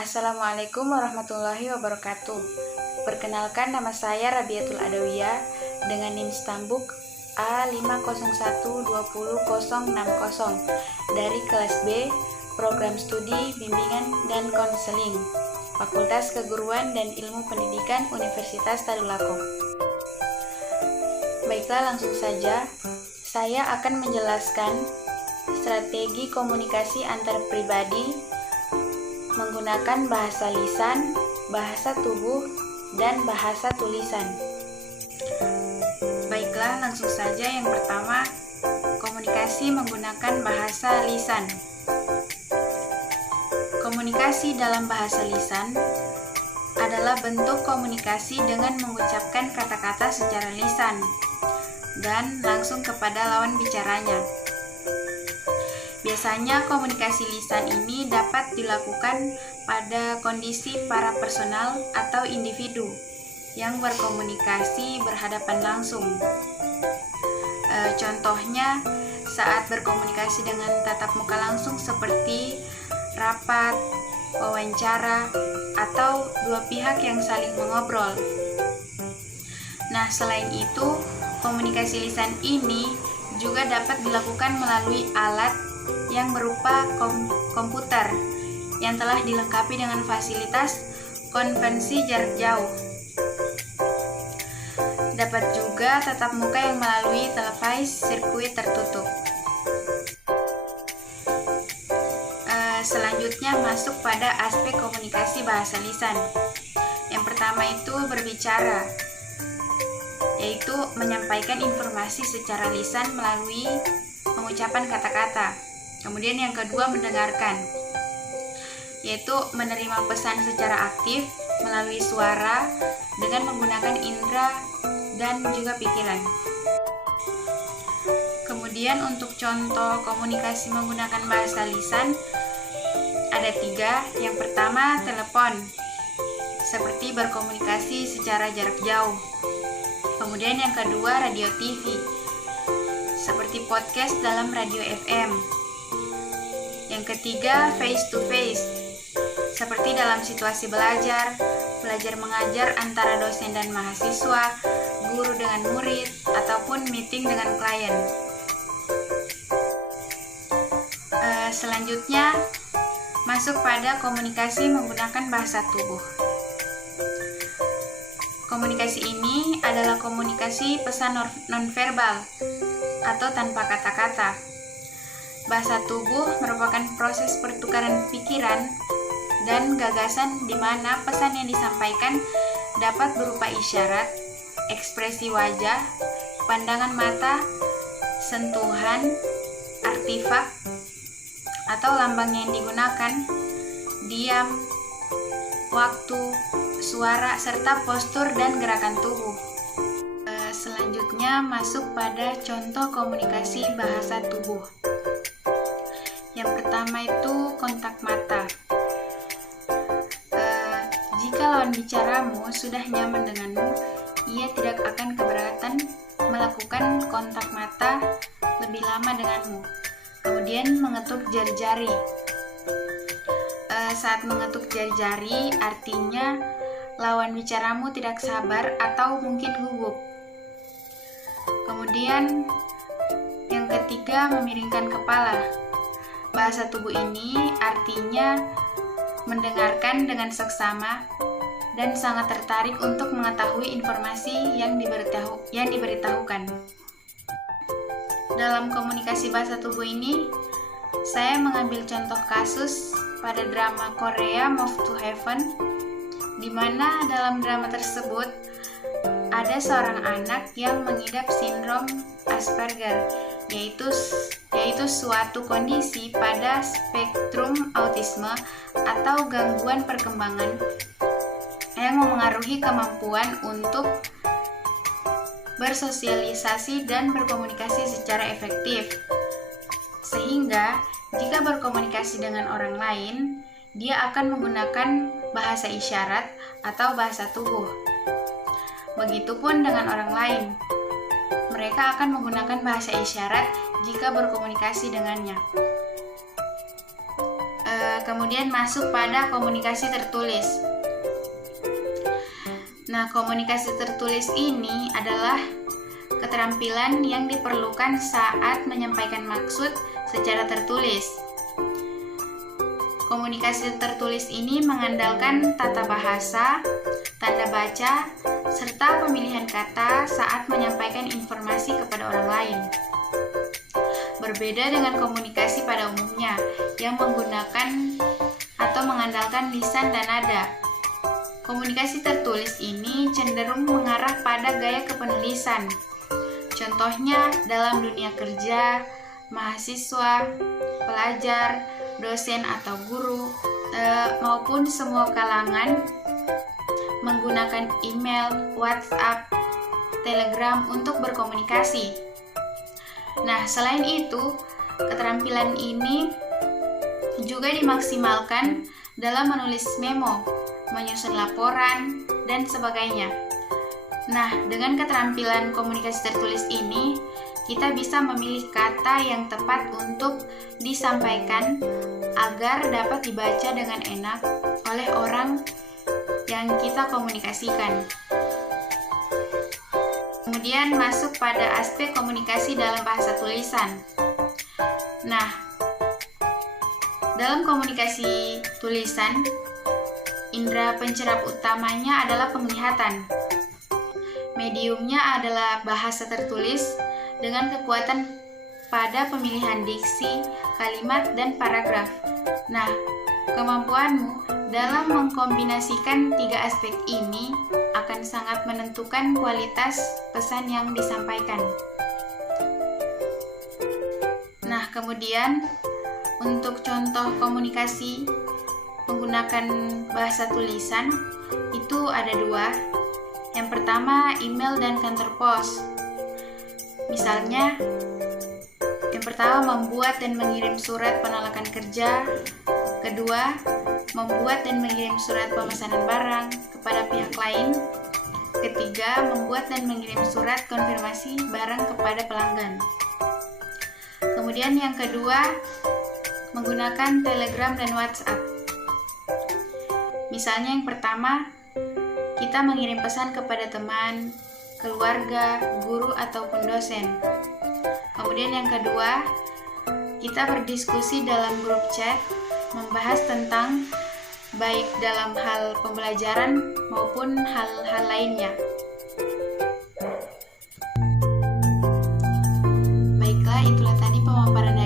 Assalamualaikum warahmatullahi wabarakatuh. Perkenalkan, nama saya Rabiatul Adawiyah dengan NIM Stambuk A501200060 dari kelas B, Program Studi Bimbingan dan Konseling, Fakultas Keguruan dan Ilmu Pendidikan Universitas Tadulako. Baiklah, langsung saja. Saya akan menjelaskan strategi komunikasi antar pribadi menggunakan bahasa lisan, bahasa tubuh, dan bahasa tulisan. Baiklah, langsung saja. Yang pertama, komunikasi menggunakan bahasa lisan. Komunikasi dalam bahasa lisan adalah bentuk komunikasi dengan mengucapkan kata-kata secara lisan dan langsung kepada lawan bicaranya. Biasanya komunikasi lisan ini dapat dilakukan pada kondisi para personal atau individu yang berkomunikasi berhadapan langsung. Contohnya saat berkomunikasi dengan tatap muka langsung seperti rapat, wawancara, atau dua pihak yang saling mengobrol. Nah, selain itu, komunikasi lisan ini juga dapat dilakukan melalui alat yang berupa komputer yang telah dilengkapi dengan fasilitas konferensi jarak jauh. Dapat juga tatap muka yang melalui telepise sirkuit tertutup. Selanjutnya masuk pada aspek komunikasi bahasa lisan. Yang pertama itu berbicara, yaitu menyampaikan informasi secara lisan melalui pengucapan kata-kata. Kemudian yang kedua, mendengarkan, yaitu menerima pesan secara aktif melalui suara dengan menggunakan indera dan juga pikiran. Kemudian untuk contoh komunikasi menggunakan bahasa lisan ada 3. Yang pertama, telepon, seperti berkomunikasi secara jarak jauh. Kemudian yang kedua, radio TV, seperti podcast dalam radio FM. Yang ketiga, face to face, seperti dalam situasi belajar mengajar antara dosen dan mahasiswa, guru dengan murid, ataupun meeting dengan klien. Selanjutnya, masuk pada komunikasi menggunakan bahasa tubuh. Komunikasi ini adalah komunikasi pesan nonverbal atau tanpa kata-kata. Bahasa tubuh merupakan proses pertukaran pikiran dan gagasan di mana pesan yang disampaikan dapat berupa isyarat, ekspresi wajah, pandangan mata, sentuhan, artifak, atau lambang yang digunakan, diam, waktu, suara, serta postur dan gerakan tubuh. Selanjutnya masuk pada contoh komunikasi bahasa tubuh. Yang pertama itu kontak mata. Jika lawan bicaramu sudah nyaman denganmu, ia tidak akan keberatan melakukan kontak mata lebih lama denganmu. Kemudian mengetuk jari-jari. Saat mengetuk jari-jari artinya lawan bicaramu tidak sabar atau mungkin gugup. Kemudian yang ketiga, memiringkan kepala. Bahasa tubuh ini artinya mendengarkan dengan seksama dan sangat tertarik untuk mengetahui informasi yang diberitahukan. Dalam komunikasi bahasa tubuh ini, saya mengambil contoh kasus pada drama Korea Move to Heaven, di mana dalam drama tersebut ada seorang anak yang mengidap sindrom Asperger, yaitu suatu kondisi pada spektrum autisme atau gangguan perkembangan yang memengaruhi kemampuan untuk bersosialisasi dan berkomunikasi secara efektif. Sehingga jika berkomunikasi dengan orang lain, dia akan menggunakan bahasa isyarat atau bahasa tubuh. Begitupun dengan orang lain. Mereka akan menggunakan bahasa isyarat jika berkomunikasi dengannya. kemudian masuk pada komunikasi tertulis. Nah, komunikasi tertulis ini adalah keterampilan yang diperlukan saat menyampaikan maksud secara tertulis. Komunikasi tertulis ini mengandalkan tata bahasa, tanda baca, serta pemilihan kata saat menyampaikan informasi kepada orang lain. Berbeda dengan komunikasi pada umumnya yang menggunakan atau mengandalkan lisan dan nada. Komunikasi tertulis ini cenderung mengarah pada gaya kepenulisan. Contohnya dalam dunia kerja, mahasiswa, pelajar, dosen atau guru, maupun semua kalangan menggunakan email, WhatsApp, Telegram untuk berkomunikasi. Nah, selain itu, keterampilan ini juga dimaksimalkan dalam menulis memo, menyusun laporan, dan sebagainya. Nah, dengan keterampilan komunikasi tertulis ini, kita bisa memilih kata yang tepat untuk disampaikan agar dapat dibaca dengan enak oleh orang yang kita komunikasikan. Kemudian masuk pada aspek komunikasi dalam bahasa tulisan. Nah, dalam komunikasi tulisan, indera pencerap utamanya adalah penglihatan. Mediumnya adalah bahasa tertulis dengan kekuatan pada pemilihan diksi, kalimat, dan paragraf. Nah, kemampuanmu dalam mengkombinasikan tiga aspek ini akan sangat menentukan kualitas pesan yang disampaikan. Nah, kemudian untuk contoh komunikasi menggunakan bahasa tulisan itu ada dua. Yang pertama, email dan kantor pos. Misalnya, yang pertama membuat dan mengirim surat penolakan kerja. Kedua, membuat dan mengirim surat pemesanan barang kepada pihak lain. Ketiga, membuat dan mengirim surat konfirmasi barang kepada pelanggan. Kemudian yang kedua, menggunakan Telegram dan WhatsApp. Misalnya yang pertama, kita mengirim pesan kepada teman, keluarga, guru, ataupun dosen. Kemudian yang kedua, kita berdiskusi dalam grup chat, membahas tentang baik dalam hal pembelajaran maupun hal-hal lainnya. Baiklah, itulah tadi pemaparan